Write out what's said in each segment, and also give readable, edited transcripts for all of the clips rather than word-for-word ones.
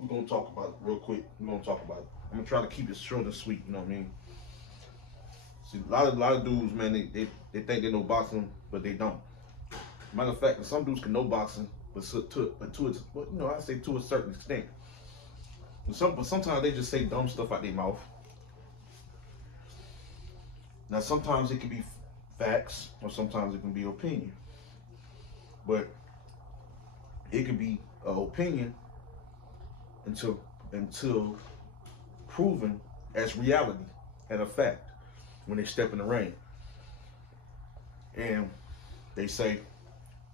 we're gonna talk about it real quick. We're gonna talk about it. I'm gonna try to keep it short and sweet. You know what I mean? See, a lot of dudes, man, they think they know boxing, but they don't. Matter of fact, some dudes can know boxing, but I say to a certain extent. But sometimes they just say dumb stuff out their mouth. Now, sometimes it can be facts, or sometimes it can be opinion. But it can be an opinion until proven as reality and a fact when they step in the ring. And they say,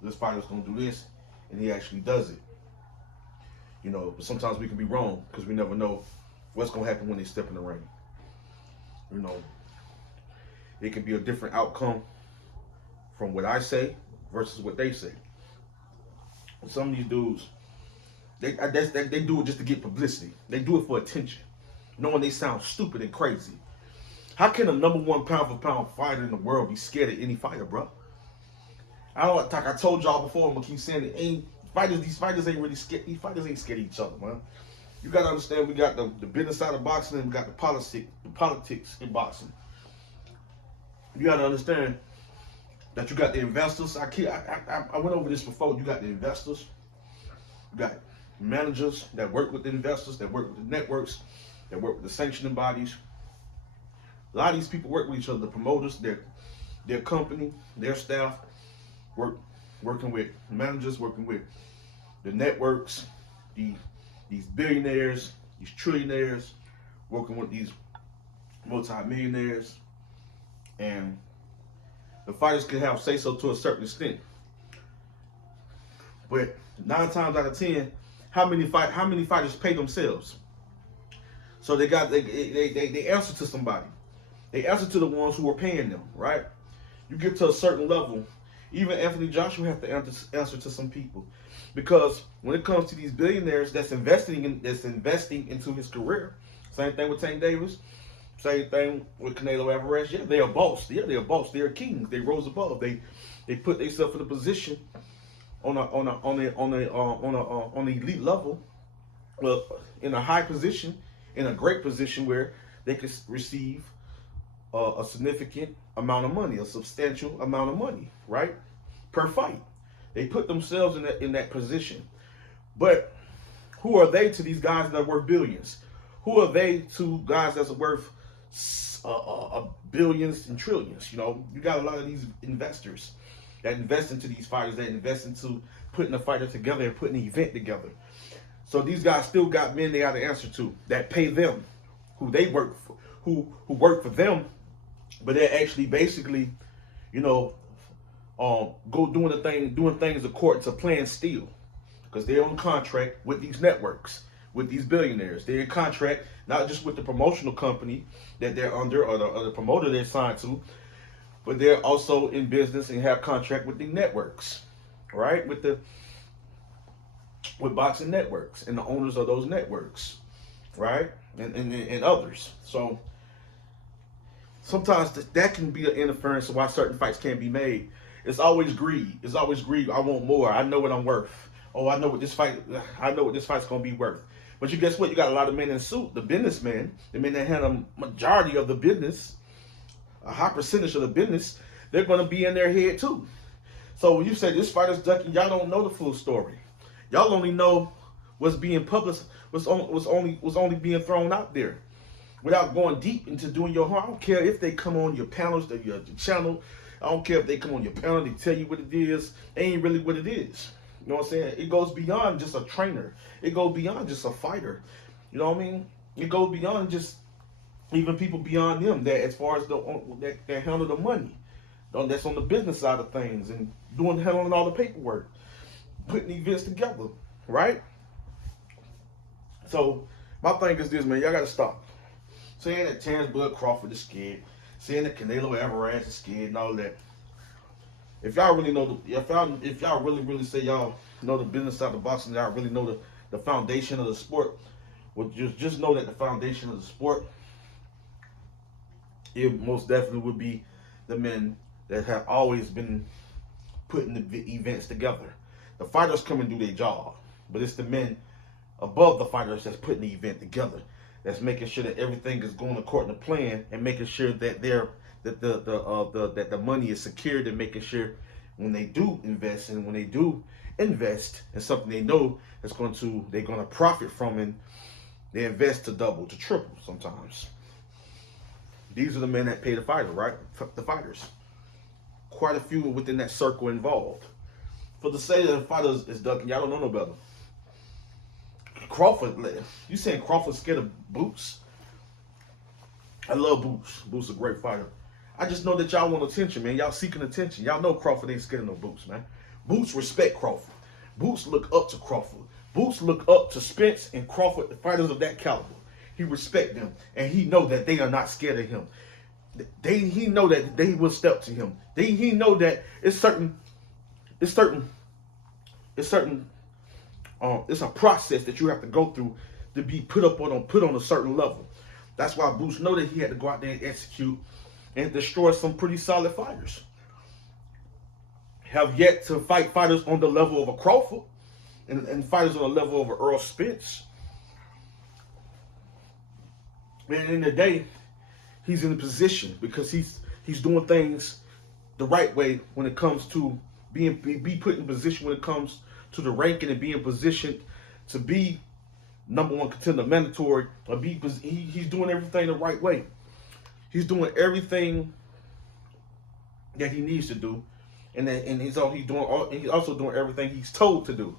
this fighter's gonna do this, and he actually does it. You know, but sometimes we can be wrong because we never know what's gonna happen when they step in the ring. You know, it can be a different outcome from what I say versus what they say. Some of these dudes, they do it just to get publicity. They do it for attention, knowing they sound stupid and crazy. How can a #1 pound for pound fighter in the world be scared of any fighter, bro? Like I told y'all before, I'm gonna keep saying it. These fighters ain't really scared. These fighters ain't scared of each other, man. You gotta understand, we got the business side of boxing and we got the politics in boxing. You gotta understand that you got the investors. I went over this before. You got the investors. You got managers that work with the investors, that work with the networks, that work with the sanctioning bodies. A lot of these people work with each other. The promoters, their company, their staff, working with managers, working with the networks, these billionaires, these trillionaires, working with these multi-millionaires, and the fighters can have say so to a certain extent. But 9 times out of 10, how many fighters pay themselves? So they answer to somebody. They answer to the ones who are paying them, right? You get to a certain level. Even Anthony Joshua has to answer to some people, because when it comes to these billionaires that's investing into his career, same thing with Tank Davis, same thing with Canelo Alvarez. Yeah, they're a boss. Yeah, they're a boss. They're kings. They rose above. They put themselves in a position on an elite level, in a high position, in a great position where they could receive a significant amount of money, a substantial amount of money, right, per fight. They put themselves in that position. But who are they to these guys that are worth billions? Who are they to guys that's worth billions and trillions? You know, you got a lot of these investors that invest into these fighters, that invest into putting a fighter together and putting an event together. So these guys still got men they got to answer to that pay them, who they work for, who work for them, but they're actually basically, you know, go doing things according to plan still, because they're on contract with these networks, with these billionaires. They're in contract not just with the promotional company that they're under, or the promoter they're signed to, but they're also in business and have contract with the networks, right? With boxing networks and the owners of those networks, right? And others. So sometimes that can be an interference of why certain fights can't be made. It's always greed. It's always greed. I want more. I know what I'm worth. Oh, I know what this fight's gonna be worth. But you guess what? You got a lot of men in suit, the businessmen, the men that had a majority of the business, a high percentage of the business, they're gonna be in their head too. So when you say this fighter's ducking, y'all don't know the full story. Y'all only know what's being published, what's only being thrown out there, without going deep into doing your homework. I don't care if they come on your panels, your channel. I don't care if they come on your panel, they tell you what it is. It ain't really what it is. You know what I'm saying? It goes beyond just a trainer. It goes beyond just a fighter. You know what I mean? It goes beyond just even people beyond them that, as far as that handle the money, that's on the business side of things and handling all the paperwork, putting events together, right? So my thing is this, man. Y'all gotta stop saying that Terence Crawford is scared, saying that Canelo Alvarez is scared and all that. If y'all really know if y'all really say y'all know the business side of boxing, y'all really know the foundation of the sport, well, just know that the foundation of the sport, it most definitely would be the men that have always been putting the events together. The fighters come and do their job, but it's the men above the fighters that's putting the event together, that's making sure that everything is going according to plan, and making sure that that the money is secured, and making sure when they do invest, and when they do invest in something they know they're going to profit from, and they invest to double, to triple sometimes. These are the men that pay the fighter, right? The fighters. Quite a few within that circle involved. For the say that the fighters is ducking, y'all don't know no better. Crawford, you saying Crawford scared of Boots? I love Boots. Boots is a great fighter. I just know that y'all want attention, man. Y'all seeking attention. Y'all know Crawford ain't scared of no Boots, man. Boots respect Crawford. Boots look up to Crawford. Boots look up to Spence and Crawford, the fighters of that caliber. He respect them, and he know that they are not scared of him. He know that they will step to him. He know that it's a process that you have to go through to be put on a certain level. That's why Boots know that he had to go out there and execute and destroy some pretty solid fighters. Have yet to fight fighters on the level of a Crawford and fighters on the level of a Earl Spence. And in the day, he's in a position because he's doing things the right way when it comes to be put in position when it comes to the ranking, and being positioned to be number one contender, mandatory, or he's doing everything the right way. He's doing everything that he needs to do, and he's also doing everything he's told to do.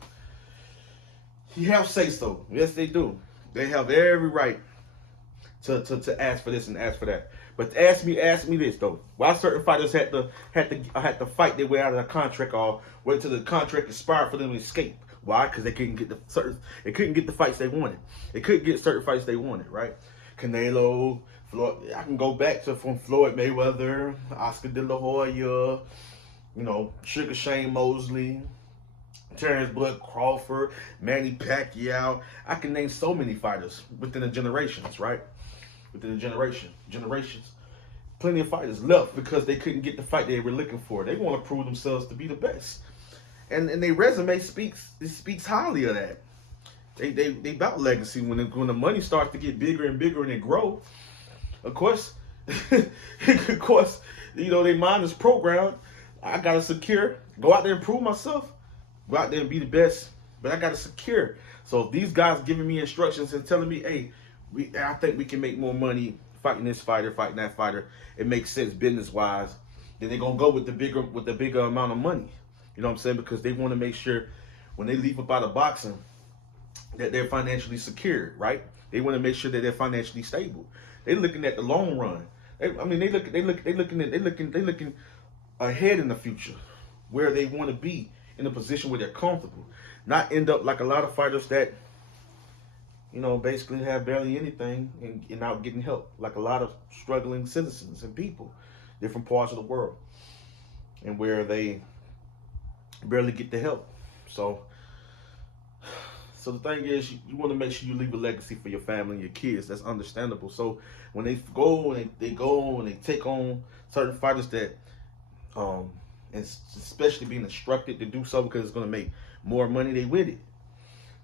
He have say so. Yes, they do. They have every right to ask for this and ask for that. But ask me this though. Why certain fighters had to fight their way out of the contract, or wait till the contract expired for them to escape? Why? Because they couldn't get the fights they wanted. They couldn't get certain fights they wanted, right? Canelo, Floyd. I can go back to from Floyd Mayweather, Oscar De La Hoya, Sugar Shane Mosley, Terence Crawford, Manny Pacquiao. I can name so many fighters within the generations, right? Within the generations. Plenty of fighters left because they couldn't get the fight they were looking for. They want to prove themselves to be the best. And their resume speaks highly of that. They about legacy when the money starts to get bigger and bigger and they grow. Of course, their mind is programmed. I gotta secure, go out there and prove myself, go out there and be the best, but I gotta secure. So if these guys giving me instructions and telling me, hey, I think we can make more money fighting this fighter, fighting that fighter, it makes sense business wise, then they're gonna go with the bigger amount of money. You know what I'm saying? Because they want to make sure when they leave up out of boxing that they're financially secured, right? They want to make sure that they're financially stable. They're looking at the long run. They looking ahead in the future, where they want to be in a position where they're comfortable, not end up like a lot of fighters that basically have barely anything and out getting help, like a lot of struggling citizens and people, different parts of the world, and where they barely get the help. So the thing is, you want to make sure you leave a legacy for your family and your kids. That's understandable. So when they go and they take on certain fighters that, and especially being instructed to do so because it's going to make more money, they with it.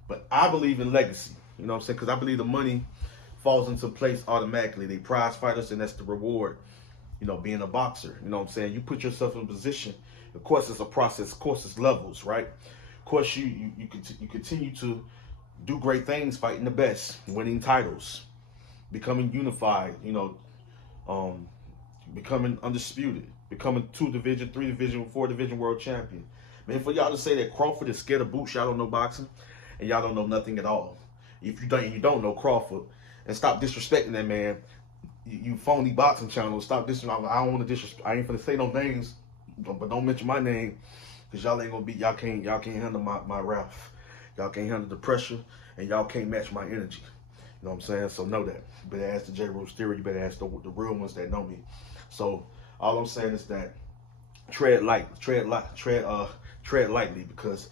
But I believe in legacy. You know what I'm saying? Because I believe the money falls into place automatically. They prize fighters, and that's the reward. Being a boxer. You know what I'm saying? You put yourself in a position. Of course, it's a process. Of course, it's levels, right? Of course, you continue to do great things, fighting the best, winning titles, becoming unified. Becoming undisputed, becoming 2 division, 3 division, 4 division world champion. Man, for y'all to say that Crawford is scared of Boots, y'all don't know boxing, and y'all don't know nothing at all. If you don't know Crawford, and stop disrespecting that man. You phony boxing channel, stop disrespecting. I don't want to disrespect. I ain't finna say no names, but don't mention my name, because y'all ain't gonna be. Y'all can't handle my wrath. Y'all can't handle the pressure, and y'all can't match my energy. You know what I'm saying? So know that. You better ask the J. Rose Theory. You better ask the real ones that know me. So all I'm saying is that tread lightly, because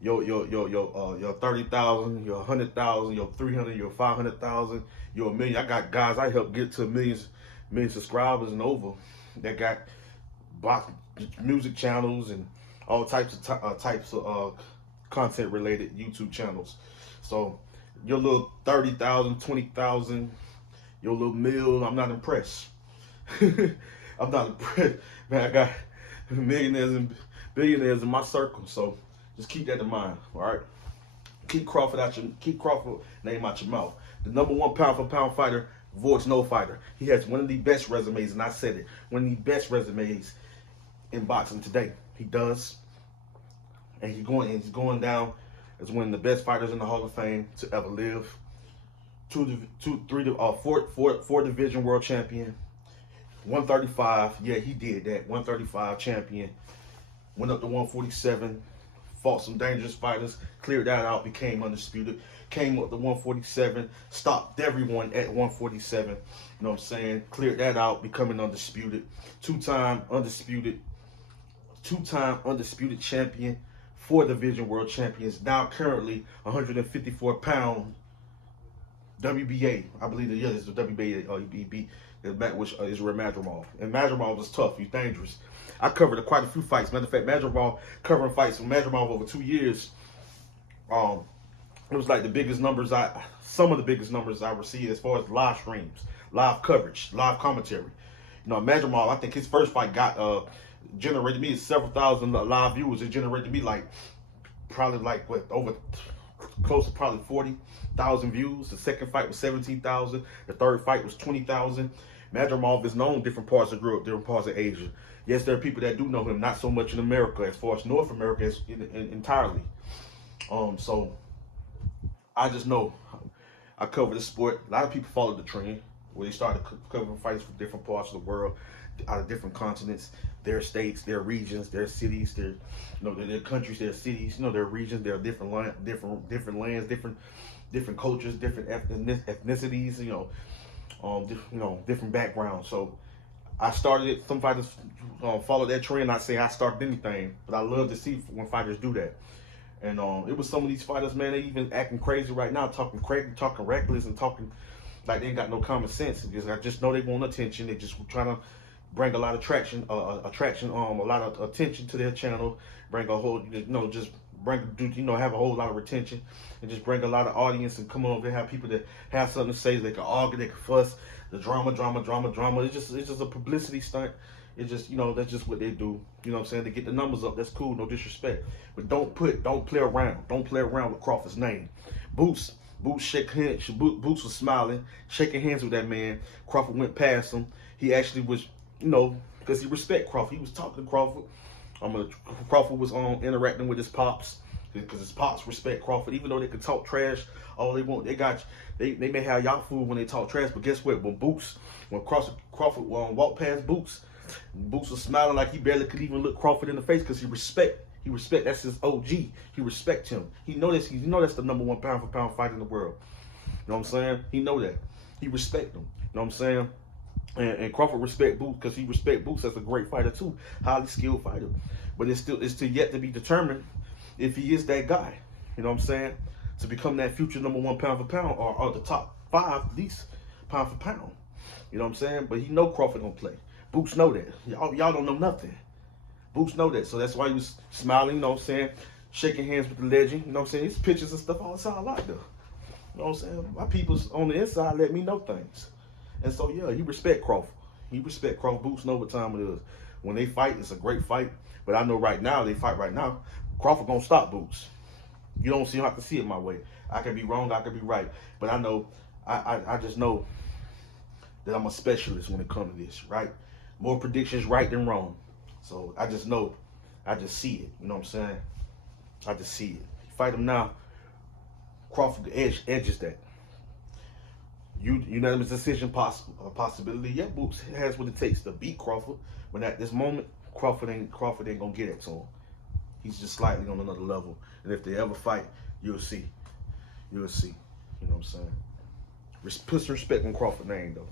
your 30,000, your 100,000, your 300, your 500,000, your $1 million. I got guys I helped get to million subscribers and over that got music channels and all types of content related YouTube channels. So Your little 30,000, 20,000, your little meal, I'm not impressed. I'm not impressed. Man, I got millionaires and billionaires in my circle, so just keep that in mind, all right? Keep Crawford name out your mouth. The #1 pound for pound fighter, voids no fighter. He has one of the best resumes, and I said it, one of the best resumes in boxing today. He does, and he's going down as one of the best fighters in the Hall of Fame to ever live. Four division world champion. 135, yeah, he did that. 135 champion. Went up to 147. Fought some dangerous fighters, cleared that out, became undisputed. Came up to 147, stopped everyone at 147. You know what I'm saying? Cleared that out, becoming undisputed. Two-time undisputed champion, 4 division world champions. Now currently 154-pound WBA. I believe that, yeah, it's the WBA. He beat back, which is where Madrimov. And Madrimov was tough. He's dangerous. I covered quite a few fights. Matter of fact, Madrimov, covering fights with Madrimov over 2 years. It was like some of the biggest numbers I received as far as live streams, live coverage, live commentary. You know, Madrimov, I think his first fight got generated me several thousand live viewers. It generated me over close to probably 40,000 views. The second fight was 17,000. The third fight was 20,000. Madrimov is known in different parts of Europe, different parts of Asia. Yes, there are people that do know him, not so much in America, as far as North America as entirely. So I just know I cover the sport. A lot of people follow the trend where they started covering fights from different parts of the world, out of different continents, their states, their regions, their cities, their countries, their cities, their regions, their different lands, different cultures, different ethnicities, different backgrounds. So I started it. Some fighters follow that trend. Not saying I started anything, but I love to see when fighters do that. And it was some of these fighters, man, they even acting crazy right now, talking crazy, talking reckless, and talking like they ain't got no common sense. I just know they want attention. They just trying to bring a lot of a lot of attention to their channel. Bring a whole, have a whole lot of retention, and just bring a lot of audience and come over and have people that have something to say. They can argue, they can fuss. The drama. It's just a publicity stunt. It's just, that's just what they do. You know what I'm saying? To get the numbers up. That's cool, no disrespect. But don't play around. Don't play around with Crawford's name. Boots shook hands. Boots was smiling, shaking hands with that man. Crawford went past him. He actually was, because he respect Crawford. He was talking to Crawford. Crawford was interacting with his pops, because his pops respect Crawford, even though they can talk trash all they want. They may have y'all food when they talk trash, but guess what? When Crawford walked past Boots was smiling like he barely could even look Crawford in the face, because he respect. That's his OG. He respect him. He know that's the #1 pound for pound fighter in the world. You know what I'm saying? He know that. He respect him. You know what I'm saying? And Crawford respect Boots, because he respect Boots as a great fighter too, highly skilled fighter. But it's still yet to be determined if he is that guy. You know what I'm saying? To become that future #1 pound for pound, or the top 5 at least pound for pound. You know what I'm saying? But he know Crawford gonna play. Boots know that. Y'all don't know nothing. Boots know that. So that's why he was smiling, you know what I'm saying? Shaking hands with the legend. You know what I'm saying? His pictures and stuff all the time like that. You know what I'm saying? My people's on the inside let me know things. And so, yeah, he respect Crawford. He respect Crawford. Boots know what time it is. When they fight, it's a great fight. But I know right now, Crawford gonna stop Boots. You don't have to see it my way. I could be wrong, I could be right. But I know, I just know that I'm a specialist when it comes to this, right? More predictions right than wrong. So I just know, I just see it. You know what I'm saying? I just see it. Fight him now, Crawford edges that. Unanimous decision possibility. Yeah, Boots has what it takes to beat Crawford. But at this moment, Crawford ain't gonna get it to him. He's just slightly on another level. And if they ever fight, you'll see. You'll see. You know what I'm saying? Put some respect on Crawford's name, though.